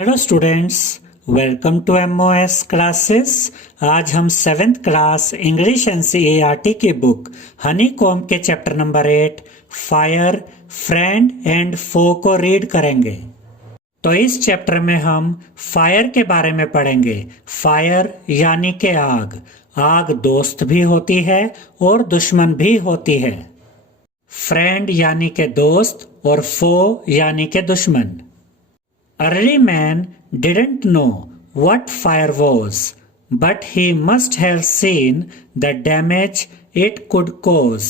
Hello students, welcome to MOS classes. आज हम 7th class English NCERT की book honeycomb के chapter number 8 fire, friend and foe को read करेंगे। तो इस चैप्टर में हम फायर के बारे में पढ़ेंगे। फायर यानी कि आग। आग दोस्त भी होती है और दुश्मन भी होती है। फ्रेंड यानी कि दोस्त और फो यानी कि दुश्मन। Early man didn't know what fire was, but he must have seen the damage it could cause.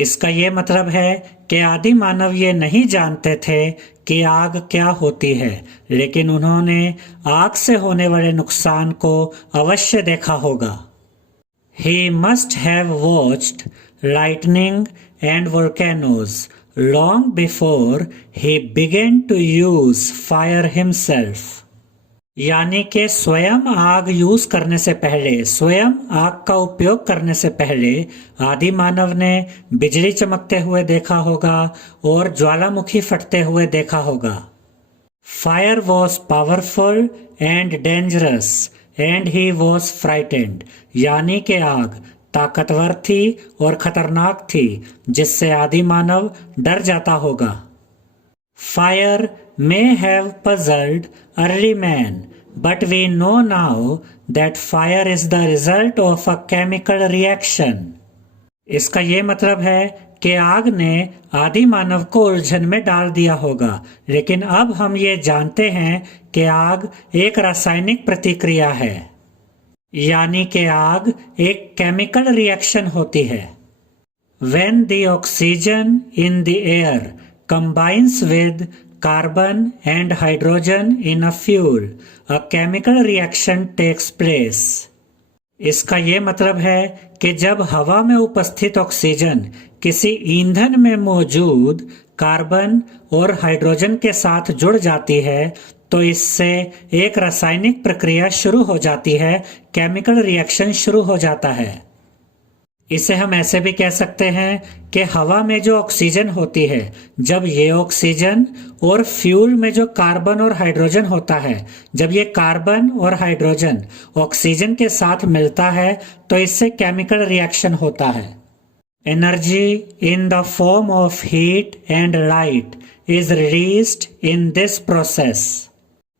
इसका ये मतलब है कि आदि मानव ये नहीं जानते थे कि आग क्या होती है, लेकिन उन्होंने आग से होने वाले नुकसान को अवश्य देखा होगा। He must have watched lightning and volcanoes long before he began to use fire himself. यानी कि स्वयं आग यूज करने से पहले, स्वयं आग का उपयोग करने से पहले आदि मानव ने बिजली चमकते हुए देखा होगा और ज्वालामुखी फटते हुए देखा होगा। Fire was powerful and dangerous and he was frightened. यानी कि आग ताकतवर थी और खतरनाक थी, जिससे आदि मानव डर जाता होगा। Fire may have puzzled early man, but we know now that fire is the result of a chemical reaction. इसका ये मतलब है कि आग ने आदि मानव को उलझन में डाल दिया होगा, लेकिन अब हम ये जानते हैं कि आग एक रासायनिक प्रतिक्रिया है, यानी कि आग एक केमिकल रिएक्शन होती है। When the oxygen in the air combines with carbon and hydrogen in a fuel, a chemical reaction takes place. इसका ये मतलब है कि जब हवा में उपस्थित ऑक्सीजन किसी ईंधन में मौजूद कार्बन और हाइड्रोजन के साथ जुड़ जाती है तो इससे एक रासायनिक प्रक्रिया शुरू हो जाती है, केमिकल रिएक्शन शुरू हो जाता है। इसे हम ऐसे भी कह सकते हैं कि हवा में जो ऑक्सीजन होती है, जब ये ऑक्सीजन और फ्यूल में जो कार्बन और हाइड्रोजन होता है, जब ये कार्बन और हाइड्रोजन ऑक्सीजन के साथ मिलता है तो इससे केमिकल रिएक्शन होता है। Energy in the form of heat and light is released in this process.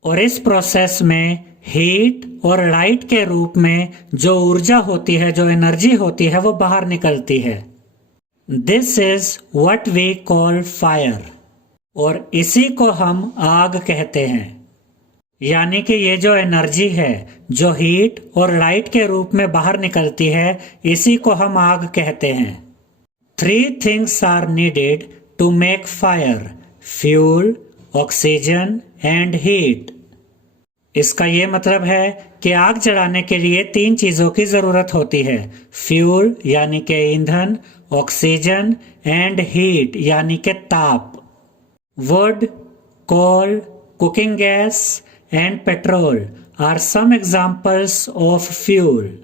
और इस प्रोसेस में हीट और लाइट के रूप में जो ऊर्जा होती है, जो एनर्जी होती है, वो बाहर निकलती है। This is what we call fire, और इसी को हम आग कहते हैं। यानी कि ये जो एनर्जी है, जो हीट और लाइट के रूप में बाहर निकलती है, इसी को हम आग कहते हैं। 3 things are needed to make fire: fuel, oxygen and heat. इसका ये मतलब है कि आग जलाने के लिए 3 चीजों की जरूरत होती है: फ्यूल यानी कि ईंधन, ऑक्सीजन एंड हीट यानी कि ताप। Wood, coal, cooking gas and petrol are some examples of fuel.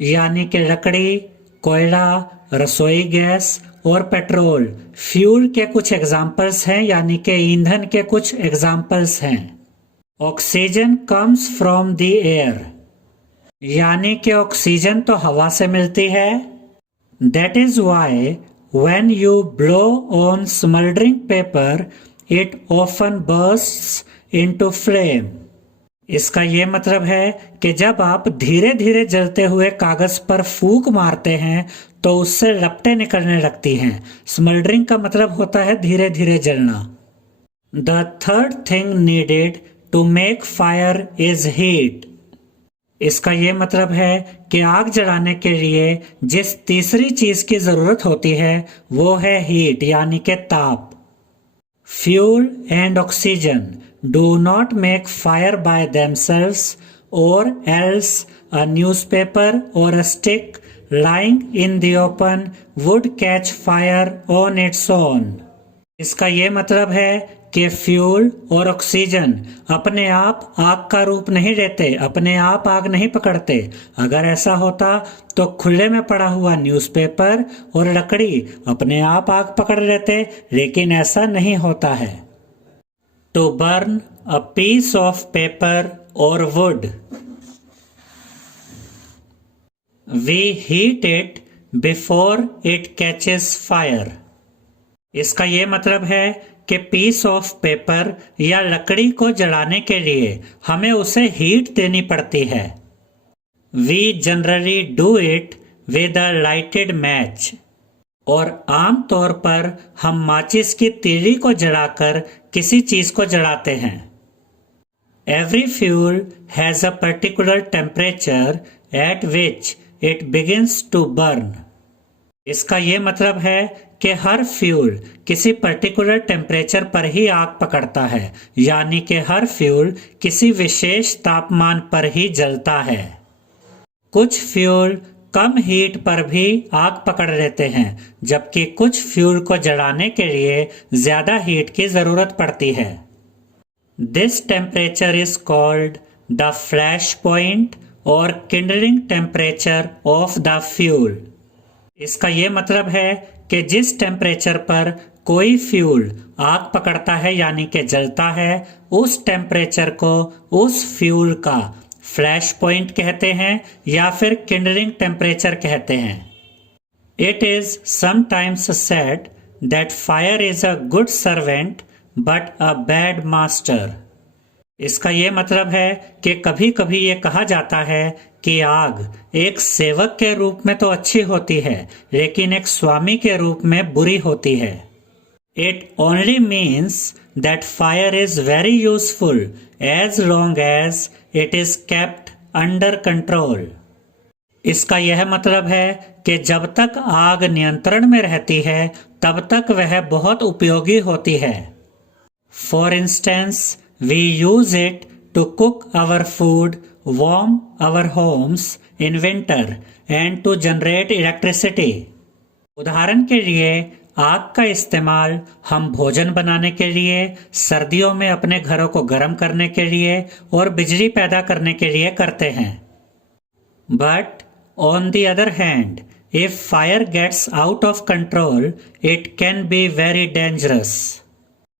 यानी कि लकड़ी, कोयला, रसोई गैस और पेट्रोल फ्यूल के कुछ एग्जाम्पल्स हैं, यानी कि ईंधन के कुछ एग्जाम्पल्स हैं। Oxygen comes from the air, यानी कि ऑक्सीजन तो हवा से मिलती है। That is why when you blow on smouldering paper it often bursts into flame. इसका ये मतलब है कि जब आप धीरे धीरे जलते हुए कागज पर फूंक मारते हैं तो उससे लपटें निकलने लगती हैं। स्मल्डरिंग का मतलब होता है धीरे धीरे जलना। The third thing needed to make fire is heat. इसका ये मतलब है कि आग जलाने के लिए जिस तीसरी चीज की जरूरत होती है वो है हीट, यानी कि ताप। Fuel and oxygen do not make fire by themselves, or else a newspaper or a stick lying in the open would catch fire on its own. इसका ये मतलब है कि फ्यूल और ऑक्सीजन अपने आप आग का रूप नहीं लेते, अपने आप आग नहीं पकड़ते। अगर ऐसा होता तो खुले में पड़ा हुआ न्यूज़पेपर और लकड़ी अपने आप आग पकड़ लेते, लेकिन ऐसा नहीं होता है। To burn a piece of paper or wood. We heat it before it catches fire. इसका ये मतलब है कि पीस ऑफ पेपर या लकड़ी को जलाने के लिए हमें उसे हीट देनी पड़ती है. We generally do it with a lighted match. और आम तौर पर हम माचिस की तीली को जलाकर किसी चीज को जलाते हैं. Every fuel has a particular temperature at which it begins to burn. इसका ये मतलब है कि हर फ्यूल किसी पर्टिकुलर टेम्परेचर पर ही आग पकड़ता है, यानी कि हर फ्यूल किसी विशेष तापमान पर ही जलता है. कुछ फ्यूल कम हीट पर भी आग पकड़ लेते हैं, जबकि कुछ फ्यूल को जलाने के लिए ज्यादा हीट की जरूरत पड़ती है. This temperature is called the flash point और kindling temperature of the fuel. इसका ये मतलब है कि जिस टेम्परेचर पर कोई फ्यूल आग पकड़ता है यानी कि जलता है, उस टेम्परेचर को उस फ्यूल का फ्लैश पॉइंट कहते हैं या फिर किंडलिंग टेम्परेचर कहते हैं. It is sometimes said that fire is a good servant but a bad master. इसका ये मतलब है कि कभी कभी ये कहा जाता है कि आग एक सेवक के रूप में तो अच्छी होती है, लेकिन एक स्वामी के रूप में बुरी होती है. It only means that fire is very useful as long as it is kept under control. इसका यह मतलब है कि जब तक आग नियंत्रण में रहती है तब तक वह बहुत उपयोगी होती है. For instance, we use it to cook our food, warm our homes in winter and to generate electricity. उदाहरण के लिए आग का इस्तेमाल हम भोजन बनाने के लिए, सर्दियों में अपने घरों को गर्म करने के लिए और बिजली पैदा करने के लिए करते हैं. But on the other hand, if fire gets out of control, it can be very dangerous.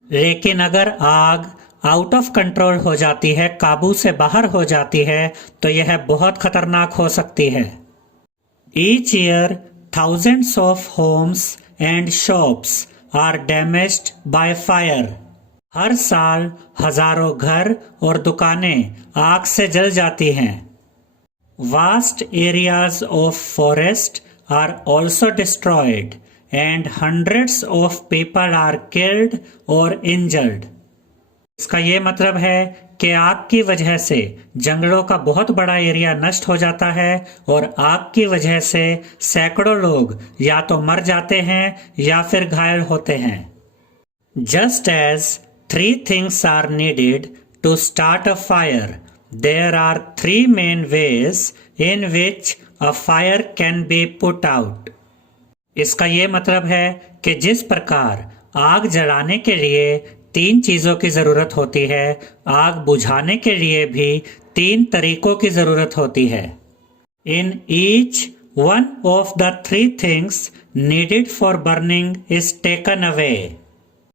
लेकिन अगर आग आउट ऑफ कंट्रोल हो जाती है, काबू से बाहर हो जाती है, तो यह बहुत खतरनाक हो सकती है. Each year, thousands of homes and shops are damaged by fire. हर साल हजारों घर और दुकानें आग से जल जाती हैं. Vast areas of forest are also destroyed and hundreds of people are killed or injured. इसका ये मतलब है कि आग की वजह से जंगलों का बहुत बड़ा एरिया नष्ट हो जाता है और आग की वजह से सैकड़ों लोग या तो मर जाते हैं या फिर घायल होते हैं. Just as 3 things are needed to start a fire, there are 3 main ways in which a fire can be put out. इसका ये मतलब है कि जिस प्रकार आग जलाने के लिए 3 चीजों की जरूरत होती है, आग बुझाने के लिए भी 3 तरीकों की जरूरत होती है. In each one of the 3 things needed for burning is taken away.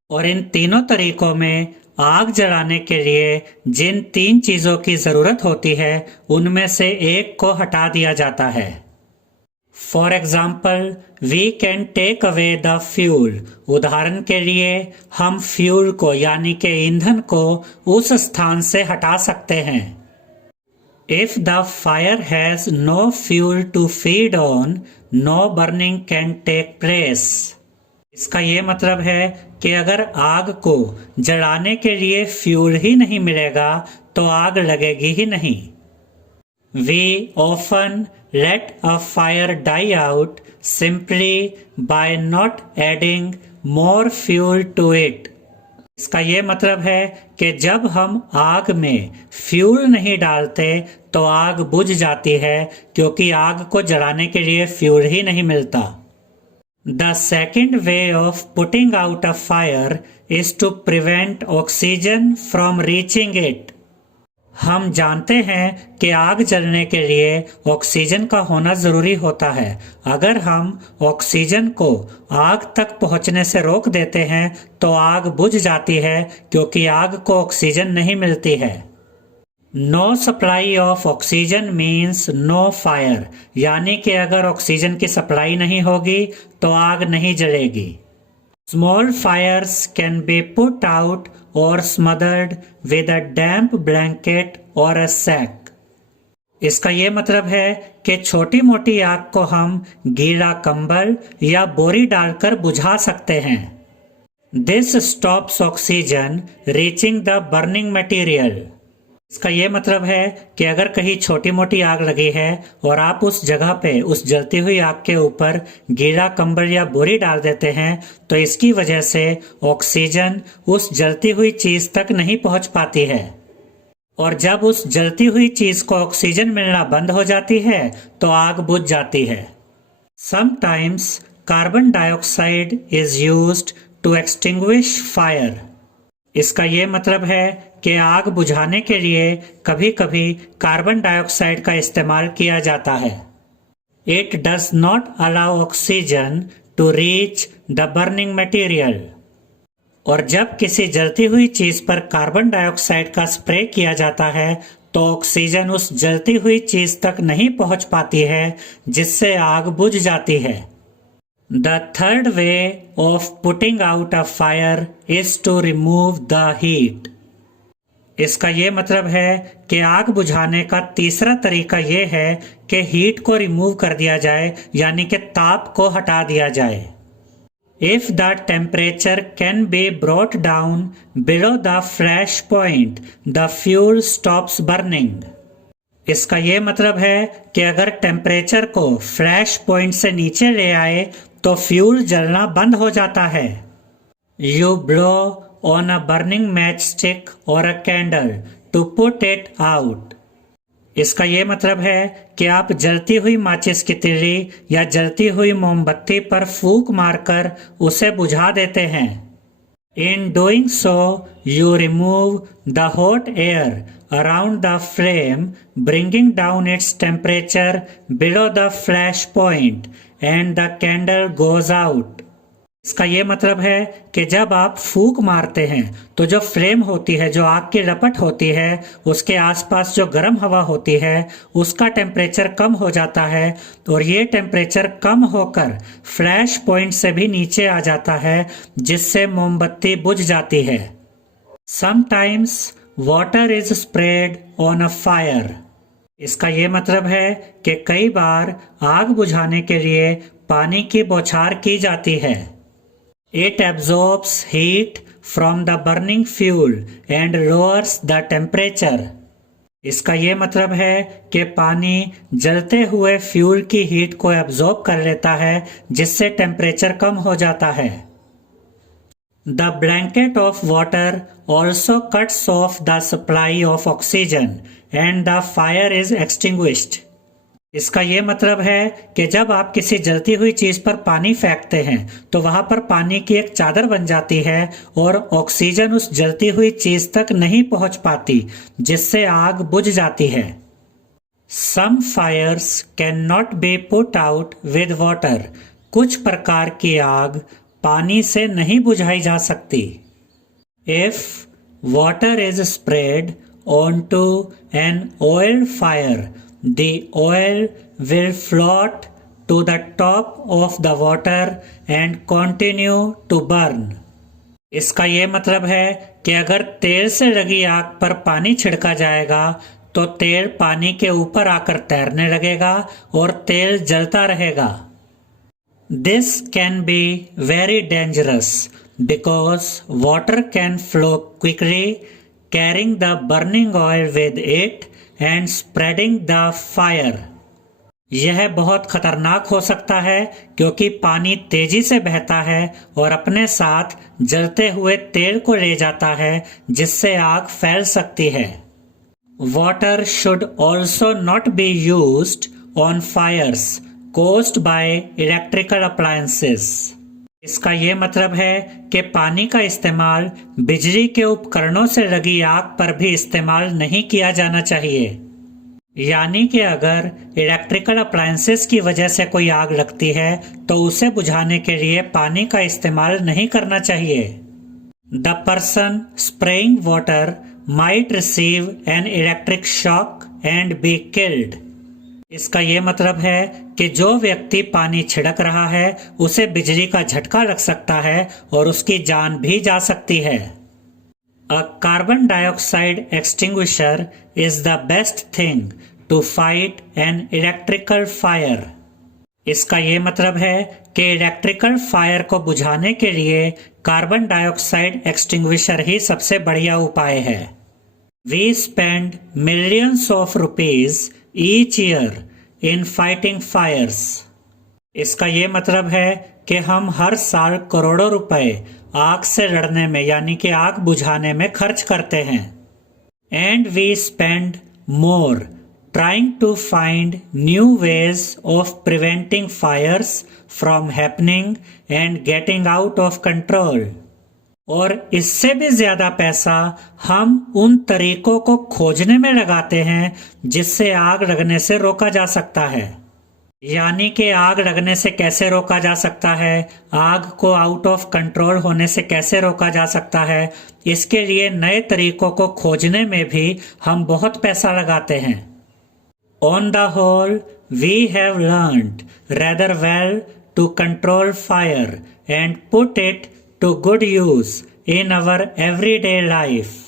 और इन तीनों तरीकों में आग जलाने के लिए जिन 3 चीजों की जरूरत होती है, उनमें से एक को हटा दिया जाता है. For example, we can take away the fuel. उदाहरण के लिए हम फ्यूल को यानी कि ईंधन को उस स्थान से हटा सकते हैं. If the fire has no fuel to feed on, no burning can take place. इसका ये मतलब है कि अगर आग को जलाने के लिए फ्यूल ही नहीं मिलेगा तो आग लगेगी ही नहीं. We often let a fire die out simply by not adding more fuel to it. इसका ये मतलब है कि जब हम आग में फ्यूल नहीं डालते तो आग बुझ जाती है, क्योंकि आग को जलाने के लिए फ्यूल ही नहीं मिलता. The second way of putting out a fire is to prevent oxygen from reaching it. हम जानते हैं कि आग जलने के लिए ऑक्सीजन का होना जरूरी होता है। अगर हम ऑक्सीजन को आग तक पहुंचने से रोक देते हैं तो आग बुझ जाती है, क्योंकि आग को ऑक्सीजन नहीं मिलती है। No supply of oxygen means no fire, यानी कि अगर ऑक्सीजन की सप्लाई नहीं होगी तो आग नहीं जलेगी। Small fires can be put out or smothered with a damp blanket or a sack. इसका ये मतलब है कि छोटी मोटी आग को हम गीला कंबल या बोरी डालकर बुझा सकते हैं। This stops oxygen reaching the burning material. इसका ये मतलब है कि अगर कहीं छोटी मोटी आग लगी है और आप उस जगह पे उस जलती हुई आग के ऊपर गीला कंबल या बोरी डाल देते हैं तो इसकी वजह से ऑक्सीजन उस जलती हुई चीज तक नहीं पहुंच पाती है, और जब उस जलती हुई चीज को ऑक्सीजन मिलना बंद हो जाती है तो आग बुझ जाती है। Sometimes carbon dioxide is used to extinguish fire. इसका ये मतलब है कि आग बुझाने के लिए कभी कभी कार्बन डाइऑक्साइड का इस्तेमाल किया जाता है। It does not allow oxygen to reach the burning material. और जब किसी जलती हुई चीज पर कार्बन डाइऑक्साइड का स्प्रे किया जाता है तो ऑक्सीजन उस जलती हुई चीज तक नहीं पहुंच पाती है, जिससे आग बुझ जाती है। The third way of putting out a fire is to remove the heat. इसका ये मतलब है कि आग बुझाने का तीसरा तरीका ये है कि हीट को रिमूव कर दिया जाए, यानी कि ताप को हटा दिया जाए। If the temperature can be brought down below the flash point, the fuel stops burning. इसका ये मतलब है कि अगर टेम्परेचर को फ्लैश पॉइंट से नीचे ले आए तो फ्यूल जलना बंद हो जाता है। You blow on a burning matchstick और a candle to put it out. इसका ये मतलब है कि आप जलती हुई माचिस की तिल्ली या जलती हुई मोमबत्ती पर फूंक मारकर उसे बुझा देते हैं। In doing so, you remove the hot air around the flame, bringing down its temperature below the flash point, and the candle goes out. इसका ये मतलब है कि जब आप फूंक मारते हैं तो जो फ्लेम होती है, जो आग की लपट होती है, उसके आसपास जो गर्म हवा होती है उसका टेम्परेचर कम हो जाता है, और ये टेम्परेचर कम होकर फ्लैश पॉइंट से भी नीचे आ जाता है, जिससे मोमबत्ती बुझ जाती है। Sometimes water is sprayed on a fire. इसका ये मतलब है कि कई बार आग बुझाने के लिए पानी की बौछार की जाती है। It absorbs heat from the burning fuel and lowers the temperature. इसका ये मतलब है कि पानी जलते हुए फ्यूल की हीट को एब्जॉर्ब कर लेता है, जिससे टेम्परेचर कम हो जाता है। The blanket of water also cuts off the supply of oxygen and the fire is extinguished. इसका ये मतलब है कि जब आप किसी जलती हुई चीज पर पानी फेंकते हैं तो वहां पर पानी की एक चादर बन जाती है और ऑक्सीजन उस जलती हुई चीज तक नहीं पहुंच पाती, जिससे आग बुझ जाती है। Some fires cannot be put out with water. कुछ प्रकार की आग पानी से नहीं बुझाई जा सकती। If water is sprayed onto an oil fire, the oil will float to the top of the water and continue to burn. इसका ये मतलब है कि अगर तेल से लगी आग पर पानी छिड़का जाएगा तो तेल पानी के ऊपर आकर तैरने लगेगा और तेल जलता रहेगा। This can be very dangerous because water can flow quickly, carrying the burning oil with it and spreading the fire. यह बहुत खतरनाक हो सकता है क्योंकि पानी तेजी से बहता है और अपने साथ जलते हुए तेल को ले जाता है, जिससे आग फैल सकती है। Water should also not be used on fires caused by electrical appliances. इसका ये मतलब है कि पानी का इस्तेमाल बिजली के उपकरणों से लगी आग पर भी इस्तेमाल नहीं किया जाना चाहिए। यानी कि अगर इलेक्ट्रिकल अप्लायंसेस की वजह से कोई आग लगती है तो उसे बुझाने के लिए पानी का इस्तेमाल नहीं करना चाहिए। The person spraying water might receive an electric shock and be killed. इसका ये मतलब है कि जो व्यक्ति पानी छिड़क रहा है उसे बिजली का झटका लग सकता है और उसकी जान भी जा सकती है। A carbon dioxide extinguisher is the best thing to fight an electrical fire. इसका ये मतलब है कि इलेक्ट्रिकल फायर को बुझाने के लिए कार्बन डाइऑक्साइड एक्सटिंग्विशर ही सबसे बढ़िया उपाय है। We spend millions of rupees each year in fighting fires. इसका ये मतलब है कि हम हर साल करोड़ों रुपए आग से लड़ने में यानी कि आग बुझाने में खर्च करते हैं। And we spend more trying to find new ways of preventing fires from happening and getting out of control. और इससे भी ज्यादा पैसा हम उन तरीकों को खोजने में लगाते हैं जिससे आग लगने से रोका जा सकता है। यानी कि आग लगने से कैसे रोका जा सकता है, आग को आउट ऑफ कंट्रोल होने से कैसे रोका जा सकता है, इसके लिए नए तरीकों को खोजने में भी हम बहुत पैसा लगाते हैं। On the whole we have learned rather well to control fire and put it to good use in our everyday life.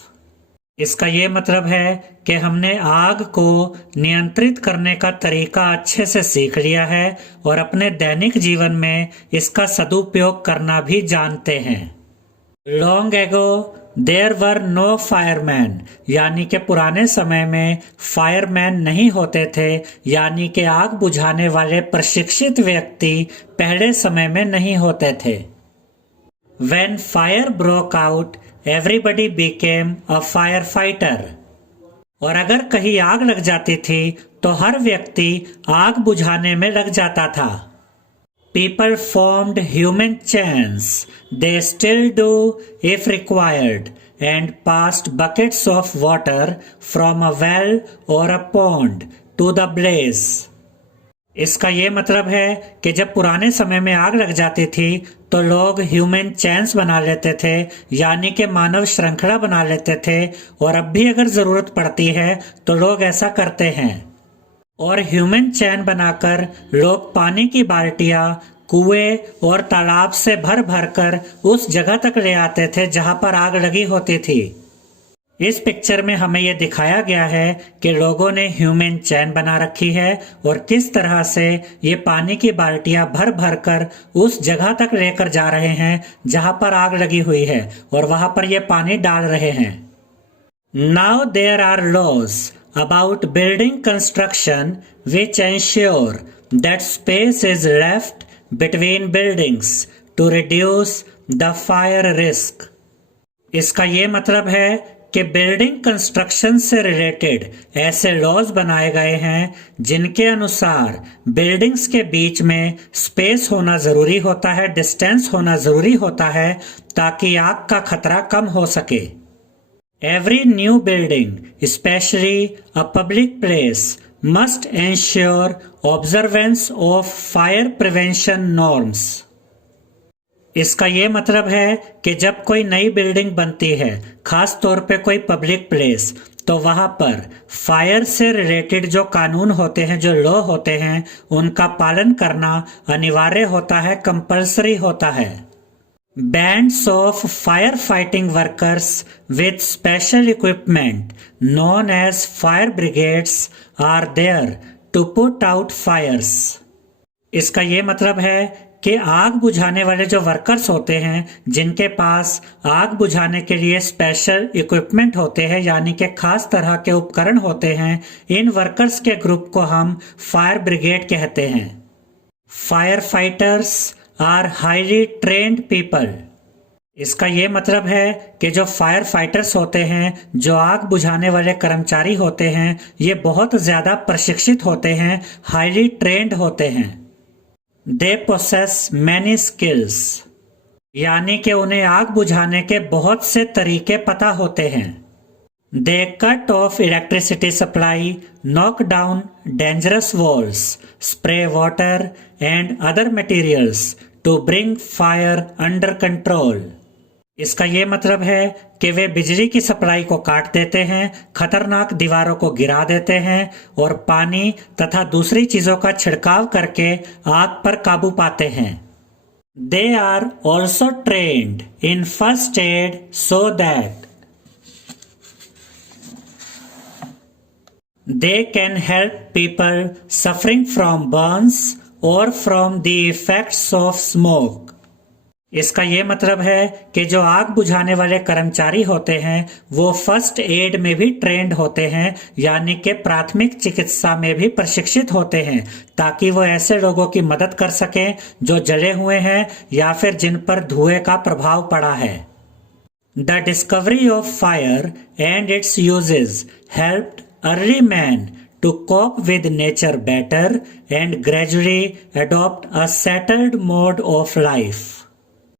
इसका ये मतलब है कि हमने आग को नियंत्रित करने का तरीका अच्छे से सीख लिया है और अपने दैनिक जीवन में इसका सदुपयोग करना भी जानते हैं। Long ago there were no fireman, यानी कि पुराने समय में फायरमैन नहीं होते थे, यानी कि आग बुझाने वाले प्रशिक्षित व्यक्ति पहले समय में नहीं होते थे। When fire broke out, everybody became a firefighter. और अगर कहीं आग लग जाती थी तो हर व्यक्ति आग बुझाने में लग जाता था। People formed human chains. They still do if required, and passed buckets of water from a well or a pond to the blaze. इसका ये मतलब है कि जब पुराने समय में आग लग जाती थी तो लोग ह्यूमन चेन्स बना लेते थे, यानी कि मानव श्रृंखला बना लेते थे, और अब भी अगर जरूरत पड़ती है तो लोग ऐसा करते हैं। और ह्यूमन चैन बनाकर लोग पानी की बाल्टियां कुएं और तालाब से भर भर कर उस जगह तक ले आते थे जहां पर आग लगी होती थी। इस पिक्चर में हमें यह दिखाया गया है कि लोगों ने ह्यूमन चैन बना रखी है और किस तरह से ये पानी की बाल्टियां भर भर कर उस जगह तक लेकर जा रहे हैं जहां पर आग लगी हुई है और वहां पर ये पानी डाल रहे हैं। Now there are laws about building construction which ensure that space is left between buildings to reduce the fire risk. इसका ये मतलब है कि बिल्डिंग कंस्ट्रक्शन से रिलेटेड ऐसे लॉज बनाए गए हैं जिनके अनुसार बिल्डिंग्स के बीच में स्पेस होना जरूरी होता है, डिस्टेंस होना जरूरी होता है, ताकि आग का खतरा कम हो सके। Every new building, specially a public place, must ensure observance of fire prevention norms. इसका ये मतलब है कि जब कोई नई बिल्डिंग बनती है, खास तौर पे कोई पब्लिक प्लेस, तो वहां पर फायर से रिलेटेड जो कानून होते हैं, जो लॉ होते हैं, उनका पालन करना अनिवार्य होता है, कंपल्सरी होता है। Bands of fire fighting workers with special equipment known as fire brigades are there to put out fires. इसका ये मतलब है कि आग बुझाने वाले जो वर्कर्स होते हैं, जिनके पास आग बुझाने के लिए स्पेशल इक्विपमेंट होते हैं, यानी कि खास तरह के उपकरण होते हैं, इन वर्कर्स के ग्रुप को हम फायर ब्रिगेड कहते हैं। Fire fighters are highly trained people. इसका ये मतलब है कि जो फायर फाइटर्स होते हैं, जो आग बुझाने वाले कर्मचारी होते हैं, ये बहुत ज्यादा प्रशिक्षित होते हैं, हाईली ट्रेन्ड होते हैं। They possess many skills. यानी कि उन्हें आग बुझाने के बहुत से तरीके पता होते हैं। They cut off electricity supply, knock down dangerous walls, spray water and other materials to bring fire under control. इसका ये मतलब है कि वे बिजली की सप्लाई को काट देते हैं, खतरनाक दीवारों को गिरा देते हैं और पानी तथा दूसरी चीजों का छिड़काव करके आग पर काबू पाते हैं। They are also trained in first aid so that they can help people suffering from burns or from the effects of smoke. इसका ये मतलब है कि जो आग बुझाने वाले कर्मचारी होते हैं वो फर्स्ट एड में भी ट्रेंड होते हैं, यानी कि प्राथमिक चिकित्सा में भी प्रशिक्षित होते हैं, ताकि वो ऐसे लोगों की मदद कर सकें जो जले हुए हैं या फिर जिन पर धुएं का प्रभाव पड़ा है। The discovery of fire and its uses helped early man to cope with nature better and gradually adopt a settled mode of life.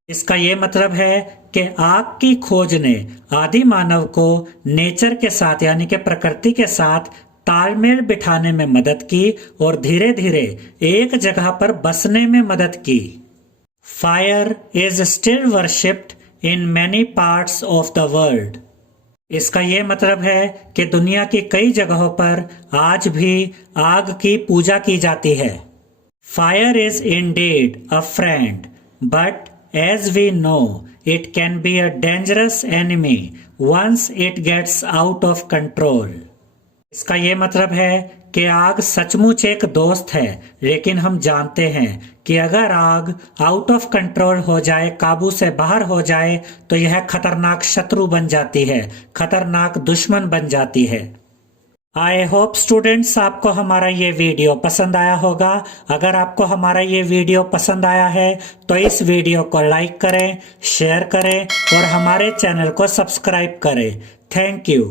इसका ये मतलब है कि आग की खोज ने आदि मानव को नेचर के साथ यानी कि प्रकृति के साथ तालमेल बिठाने में मदद की और धीरे धीरे एक जगह पर बसने में मदद की। Fire is still worshipped in many parts of the world. इसका ये मतलब है कि दुनिया की कई जगहों पर आज भी आग की पूजा की जाती है। Fire is indeed a friend, but as we know, it can be a dangerous enemy once it gets out of control. इसका ये मतलब है कि आग सचमुच एक दोस्त है, लेकिन हम जानते हैं कि अगर आग आउट ऑफ कंट्रोल हो जाए, काबू से बाहर हो जाए, तो यह खतरनाक शत्रु बन जाती है, खतरनाक दुश्मन बन जाती है। आई होप स्टूडेंट्स आपको हमारा ये वीडियो पसंद आया होगा। अगर आपको हमारा ये वीडियो पसंद आया है तो इस वीडियो को लाइक करें, शेयर करें और हमारे चैनल को सब्सक्राइब करें। Thank you.